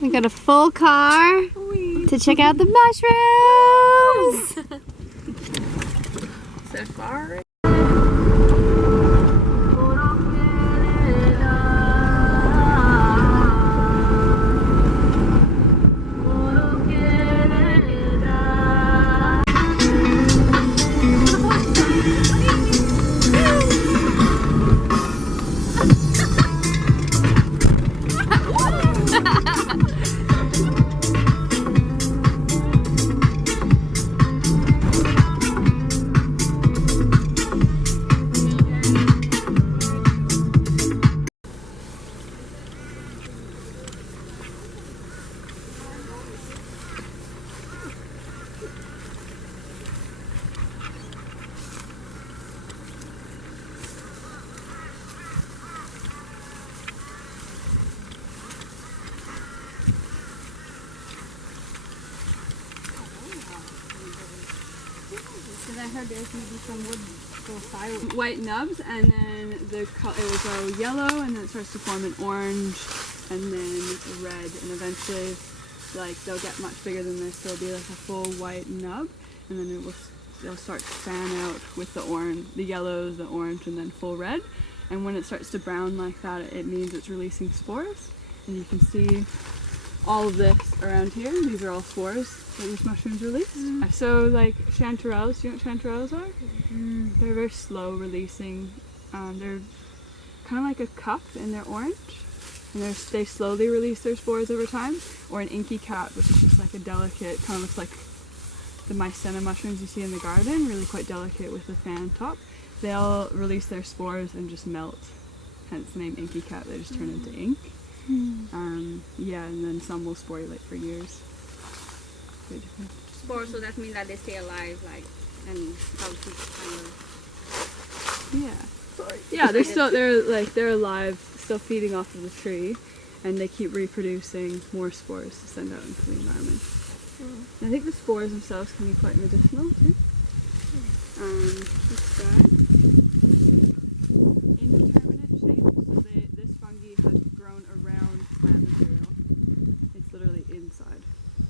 We got a full car to check out the mushrooms. Safari. Because I heard there's maybe some wood for fire. White nubs, and then it will go yellow, and then it starts to form an orange, and then red, and eventually, like, they'll get much bigger than this. So it'll be like a full white nub, and then they'll start to fan out with the orange, the yellows, the orange, and then full red. And when it starts to brown like that, it means it's releasing spores. And you can see all of this around here. These are all spores that these mushrooms release. So like chanterelles, do you know what chanterelles are? They're very slow releasing. They're kind of like a cup and they're orange. And they slowly release their spores over time. Or an inky cat, which is just like a delicate, kind of looks like the mycena mushrooms you see in the garden, really quite delicate with a fan top. They'll release their spores and just melt. Hence the name inky cat, they just turn into ink. Yeah, and then some will sporulate for years. Spores, so that means that they stay alive, like, and healthy kind of. Yeah, they're alive, still feeding off of the tree, and they keep reproducing more spores to send out into the environment. And I think the spores themselves can be quite medicinal too. This guy, indeterminate shape. So this fungi has grown around plant material. It's literally inside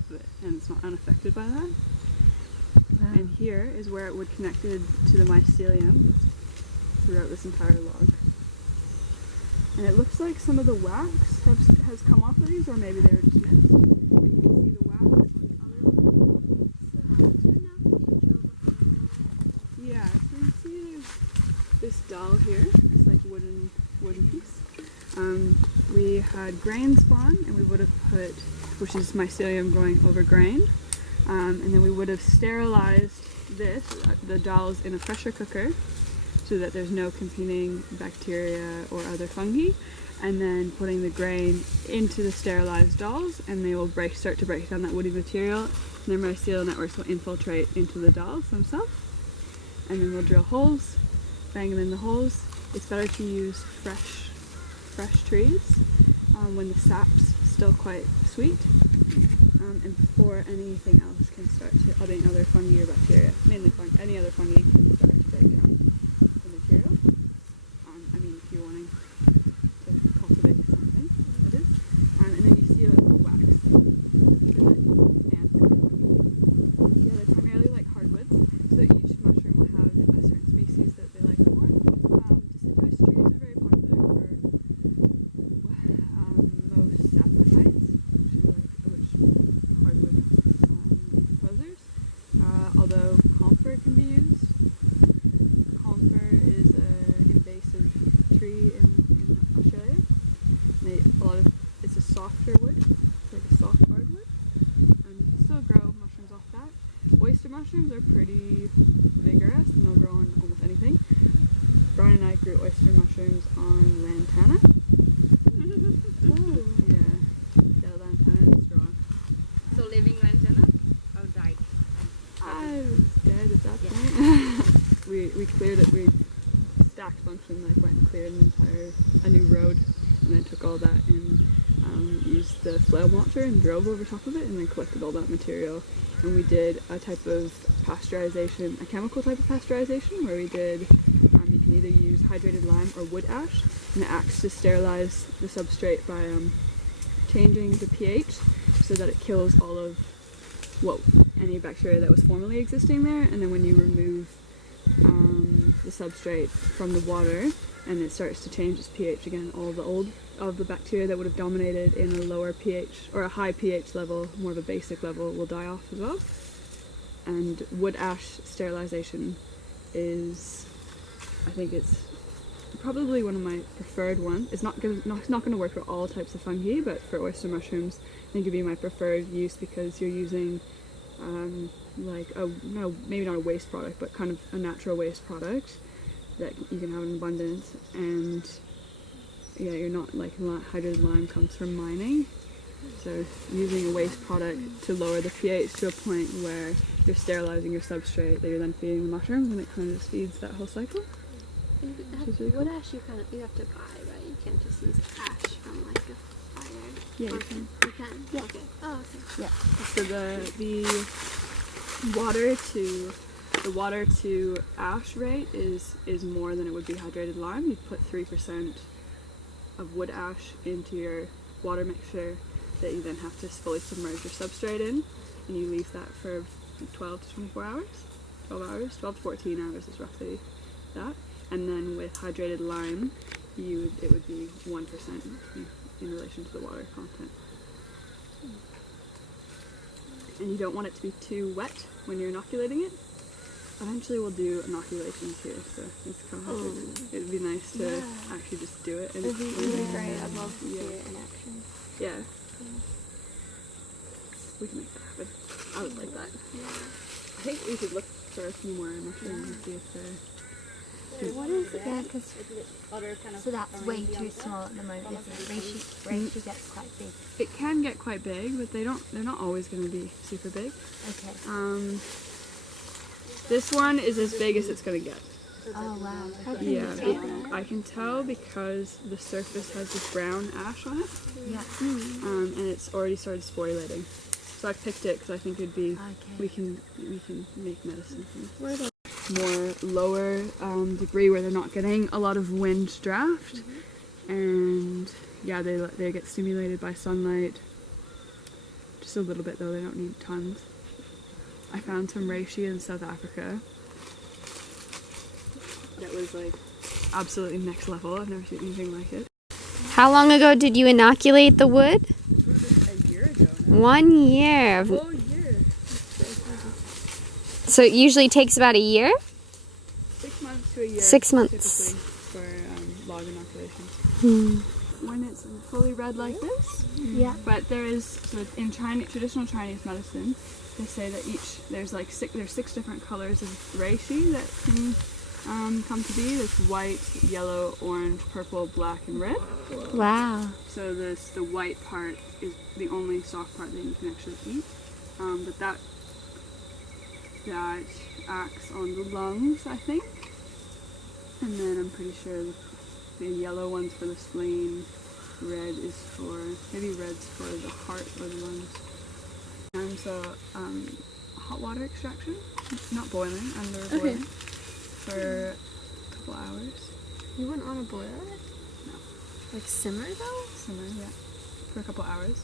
of it, and it's not unaffected by that. And here is where it would connected to the mycelium throughout this entire log. And it looks like some of the wax has come off of these, or maybe they were just missed. But you can see the wax on the other one. Yeah, so you see there's this doll here, this like wooden piece. We had grain spawn, and we would have put, which is mycelium growing over grain, and then we would have sterilized the dolls in a pressure cooker, so that there's no competing bacteria or other fungi, and then putting the grain into the sterilized dolls, and they will start to break down that woody material, and their mycelial networks will infiltrate into the dolls themselves. And then we'll drill holes, bang them in the holes. It's better to use fresh trees when the sap's still quite sweet, and before anything else can start to, other fungi or bacteria, mainly any other fungi can start to break down the material. I mean, if you're wanting to cultivate something, it is. And then you seal it with wax. Yeah, they're primarily like hardwoods, so each mushroom will have a certain species that they like more. Deciduous trees are very popular for most saprophytes, which hardwood decomposers. Although comfort can be used. Comfort is an invasive tree in Australia. It's a softer wood, it's like a soft hardwood, and you can still grow mushrooms off that. Oyster mushrooms are pretty vigorous, and they'll grow on almost anything. Brian and I grew oyster mushrooms on lantana. Yeah, lantana is strong. So living lantana or died? I was dead at that point. We cleared it. We stacked function, like went and cleared a new road, and then took all that and used the flail mulcher and drove over top of it, and then collected all that material. And we did a type of pasteurization, a chemical type of pasteurization, where we did, you can either use hydrated lime or wood ash, and it acts to sterilize the substrate by changing the pH so that it kills all of any bacteria that was formerly existing there, and then when you remove the substrate from the water and it starts to change its pH again, all the old of the bacteria that would have dominated in a lower pH or a high pH level, more of a basic level, will die off as well. And wood ash sterilization is, I think it's probably one of my preferred ones. It's not gonna work for all types of fungi, but for oyster mushrooms I think it'd be my preferred use, because you're using like maybe not a waste product, but kind of a natural waste product that you can have in abundance, and yeah, you're not like hydrated lime comes from mining, so using a waste product to lower the pH to a point where you're sterilizing your substrate that you're then feeding the mushrooms, and it kind of just feeds that whole cycle. Wood ash you have to buy, right? You can't just use ash from like a fire. Yeah, you can. You can? Yeah. Okay. Oh, okay. Yeah. So the water to ash rate is more than it would be hydrated lime. You put 3% of wood ash into your water mixture that you then have to fully submerge your substrate in, and you leave that for 12 to 24 hours. 12 to 14 hours is roughly that. And then with hydrated lime, it would be 1% in relation to the water content. And you don't want it to be too wet when you're inoculating it. Eventually we'll do inoculations here, so it's kind of it'd be nice to actually just do it. It'd be really great. I'd love to see it in action. Yeah. We can make that happen. I would like that. Yeah. I think we could look for a few more mushrooms and see if they're... What is it? Yeah, because So that's way too small at the moment, isn't it? Reishi gets quite big. It can get quite big, but they're not always going to be super big. Okay. This one is as big as it's going to get. Oh wow. Yeah, I can tell because the surface has this brown ash on it. Yeah. And it's already started sporulating. So I picked it because I think it'd be Okay. we can make medicine from it. More lower debris where they're not getting a lot of wind draft, and yeah, they get stimulated by sunlight. Just a little bit though, they don't need tons. I found some reishi in South Africa that was like absolutely next level. I've never seen anything like it. How long ago did you inoculate the wood? A year ago now. 1 year. A whole year. So it usually takes about a year? 6 months to a year. 6 months. Typically for log inoculations. When it's fully red like this. Yeah. But so in traditional Chinese medicine, they say that there's 6 different colors of reishi that can come to be. There's white, yellow, orange, purple, black, and red. Wow. So the white part is the only soft part that you can actually eat. But that acts on the lungs, I think. And then I'm pretty sure the yellow one's for the spleen, red's for the heart or the lungs. And so hot water extraction, not boiling, under boiling, for a couple hours. you wouldn't want to boil it? No. Like simmer though? Simmer, yeah, for a couple hours.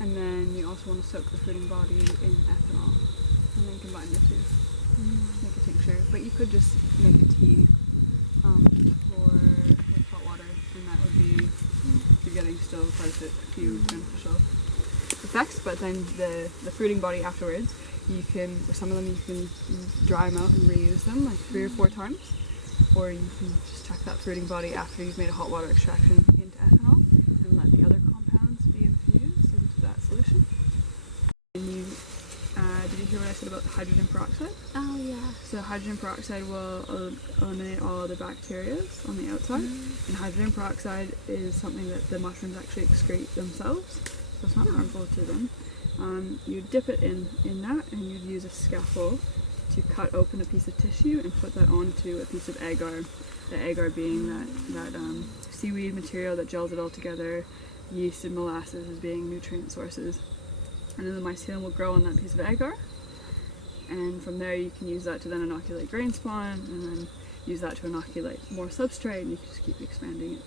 And then you also want to soak the fruiting body in ethanol, and then combine the two. Make a tincture, but you could just make a tea with hot water, and that would be you're getting still quite a few beneficial effects. But then the fruiting body afterwards, some of them you can dry them out and reuse them like 3 or 4 times, or you can just chuck that fruiting body after you've made a hot water extraction into ethanol and let the other compounds be infused into that solution. And did you hear what I said about the hydrogen peroxide? Oh yeah. So hydrogen peroxide will eliminate all the bacteria on the outside, and hydrogen peroxide is something that the mushrooms actually excrete themselves, so it's not harmful to them. You dip it in that, and you'd use a scalpel to cut open a piece of tissue and put that onto a piece of agar. The agar being that seaweed material that gels it all together, yeast and molasses as being nutrient sources. And then the mycelium will grow on that piece of agar, and from there you can use that to then inoculate grain spawn, and then use that to inoculate more substrate, and you can just keep expanding it.